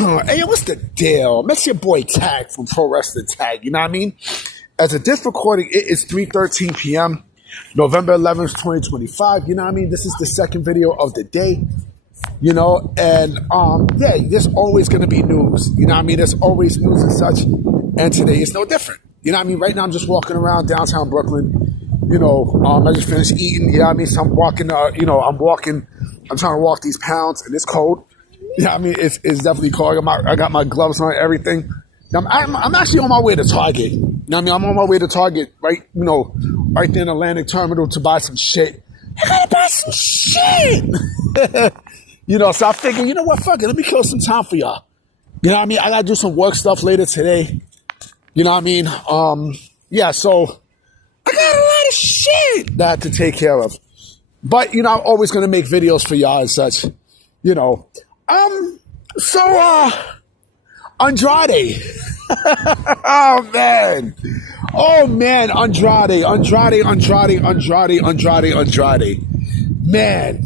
Hey, what's the deal? That's your boy Tag from Pro Wrestling Tag. You know what I mean? As of this recording, it is 3:13 p.m., November 11th, 2025. You know what I mean? This is the second video of the day. You know, and yeah, there's always going to be news. You know what I mean? There's always news and such. And today is no different. You know what I mean? Right now, I'm just walking around downtown Brooklyn. You know, I just finished eating. You know what I mean? So I'm walking, I'm trying to walk these pounds, and it's cold. You know what I mean? It's definitely cold. I got my gloves on and everything. I'm actually on my way to Target. You know what I mean? I'm on my way to Target, right there in Atlantic Terminal to buy some shit. I gotta buy some shit! You know, so I figured, you know what, fuck it, let me kill some time for y'all. You know what I mean? I gotta do some work stuff later today. You know what I mean? Yeah, so I got a lot of shit that I have to take care of. But, you know, I'm always gonna make videos for y'all and such. You know. Andrade. Oh man, Andrade. Man.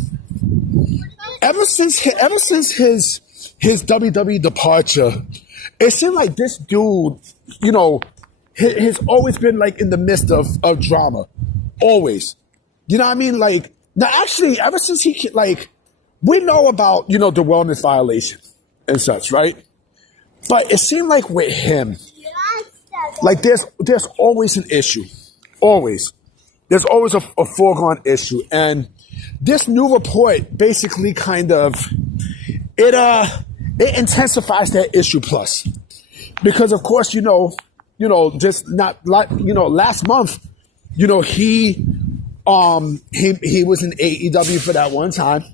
Ever since his WWE departure, it seemed like this dude, you know, has always been like in the midst of drama. Always. You know what I mean? Like, now actually, ever since he, like, we know about, you know, the wellness violation and such, right? But it seemed like with him, like there's always an issue. Always. There's always a foregone issue. And this new report basically kind of, it intensifies that issue plus. Because of course, you know, just not like, you know, last month, you know, he was in AEW for that one time.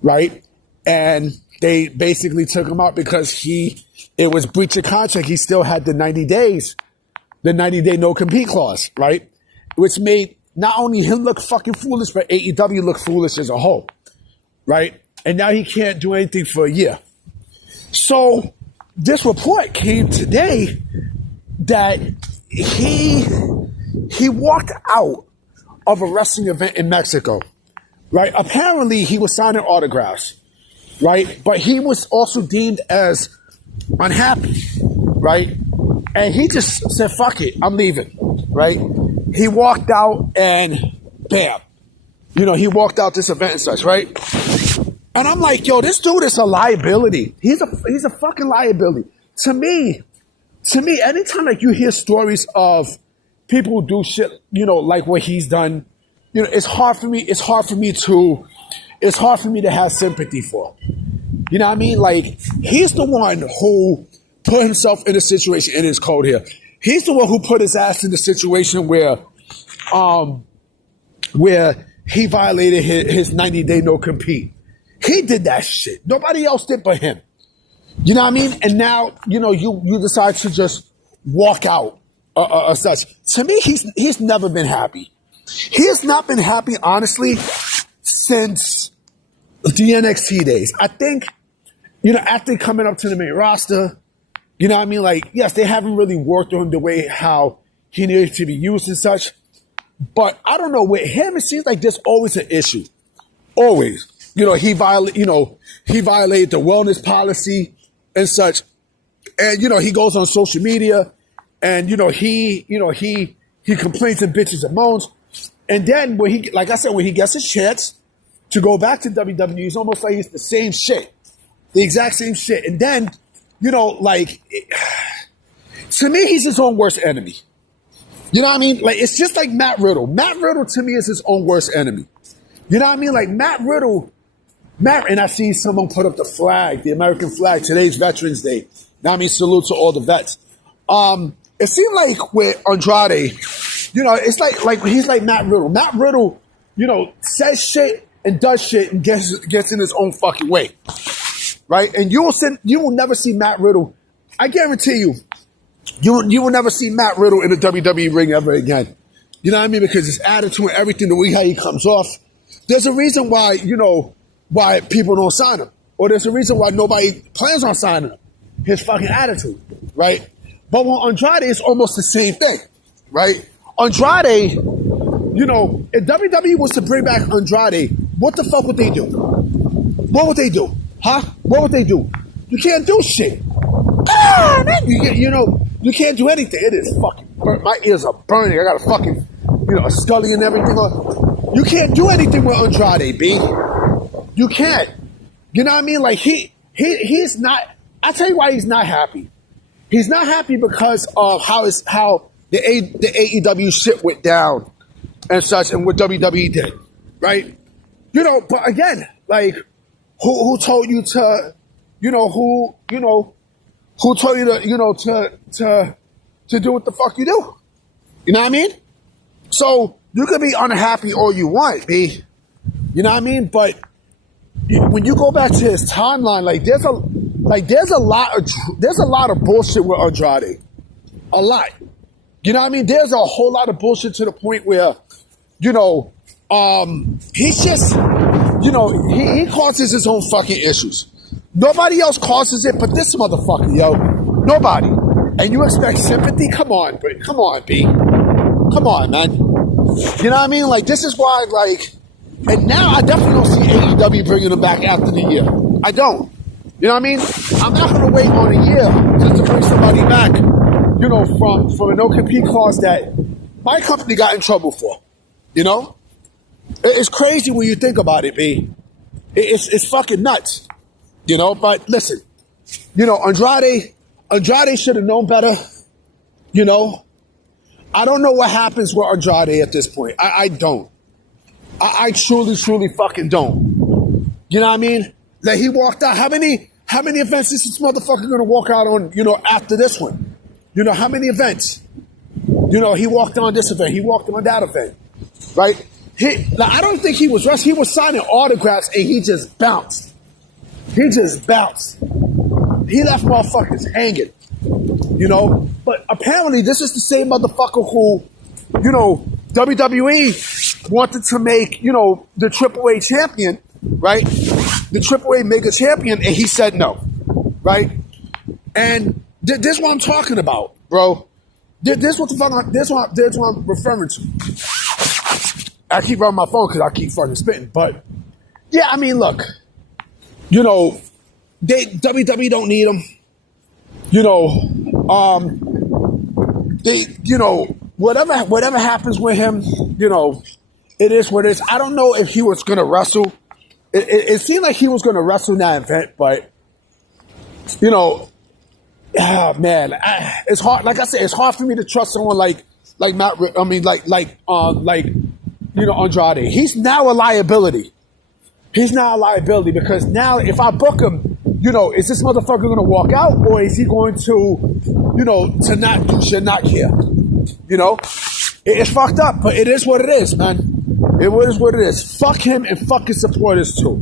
Right? And they basically took him out because it was breach of contract. He still had the 90 days, the 90-day no-compete clause, right? Which made not only him look fucking foolish, but AEW look foolish as a whole, right? And now he can't do anything for a year. So this report came today that he walked out of a wrestling event in Mexico. Right? Apparently, he was signing autographs, right? But he was also deemed as unhappy, right? And he just said, fuck it, I'm leaving, right? He walked out and bam. You know, he walked out this event and such, right? And I'm like, yo, this dude is a liability. He's a fucking liability. To me, anytime like you hear stories of people who do shit, you know, like what he's done, you know, it's hard for me to have sympathy for. You know what I mean? Like, he's the one who put himself in a situation, in his code here. He's the one who put his ass in the situation where he violated his 90-day no-compete. He did that shit. Nobody else did but him. You know what I mean? And now, you know, you decide to just walk out or such. To me, he's never been happy. He has not been happy, honestly, since the NXT days. I think, you know, after coming up to the main roster, you know what I mean? Like, yes, they haven't really worked on the way how he needed to be used and such. But I don't know, with him, it seems like there's always an issue. Always. You know, he violated the wellness policy and such. And, you know, he goes on social media and, he complains and bitches and moans. And then when he gets his chance to go back to WWE, it's almost like it's the same shit. The exact same shit. And then, you know, like, to me, he's his own worst enemy. You know what I mean? Like, it's just like Matt Riddle. Matt Riddle, to me, is his own worst enemy. You know what I mean? Like, and I see someone put up the flag, the American flag. Today's Veterans Day. Now, I mean, salute to all the vets. It seemed like with Andrade, you know, it's like he's like Matt Riddle. Matt Riddle, you know, says shit and does shit and gets in his own fucking way, right? And you will never see Matt Riddle. I guarantee you will never see Matt Riddle in a WWE ring ever again. You know what I mean? Because his attitude and everything, the way how he comes off. There's a reason why, you know, why people don't sign him, or there's a reason why nobody plans on signing him. His fucking attitude, right? But with Andrade, it's almost the same thing, right? Andrade, you know, if WWE was to bring back Andrade, what the fuck would they do? What would they do? Huh? What would they do? You can't do shit. You can't do anything. It is fucking burnt. My ears are burning. I got a fucking, a scully and everything on. You can't do anything with Andrade, B. You can't. You know what I mean? Like, he's not, I'll tell you why he's not happy. He's not happy because of how the AEW shit went down and such, and what WWE did, right? But again, like, who told you to, who told you to do what the fuck you do? You know what I mean? So you can be unhappy all you want, B. You know what I mean? But when you go back to his timeline, there's a lot of bullshit with Andrade. A lot. You know what I mean? There's a whole lot of bullshit to the point where, he's just, he causes his own fucking issues. Nobody else causes it but this motherfucker, yo. Nobody. And you expect sympathy? Come on, B. Come on, man. You know what I mean? Like, this is why, and now I definitely don't see AEW bringing him back after the year. I don't. You know what I mean? I'm not going to wait on a year just to bring somebody back, from a no-compete clause that my company got in trouble for. It's crazy when you think about it, B. It's fucking nuts. But listen, Andrade should have known better. I don't know what happens with Andrade at this point. I don't. I truly fucking don't. You know what I mean? Like, he walked out. How many events is this motherfucker gonna walk out on, after this one? How many events? He walked on this event. He walked on that event. Right? I don't think he was rushed. He was signing autographs and he just bounced. He left motherfuckers hanging. But apparently this is the same motherfucker who, WWE wanted to make, the AAA champion, right? The AAA mega champion, and he said no, right? And this is what I'm talking about, bro. This what I'm referring to. I keep running my phone because I keep fucking spitting, but yeah, I mean, look, WWE don't need him. Whatever happens with him, it is what it is. I don't know if he was gonna wrestle. It seemed like he was gonna wrestle in that event, but man, it's hard. Like I said, it's hard for me to trust someone like Andrade. He's now a liability. Because now if I book him, is this motherfucker going to walk out, or is he going to, to not do shit, not care? It's fucked up, but it is what it is, man. It is what it is. Fuck him and fuck his supporters too.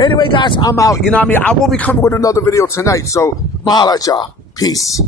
Anyway, guys, I'm out. You know what I mean? I will be coming with another video tonight, so mahalo at y'all. Peace.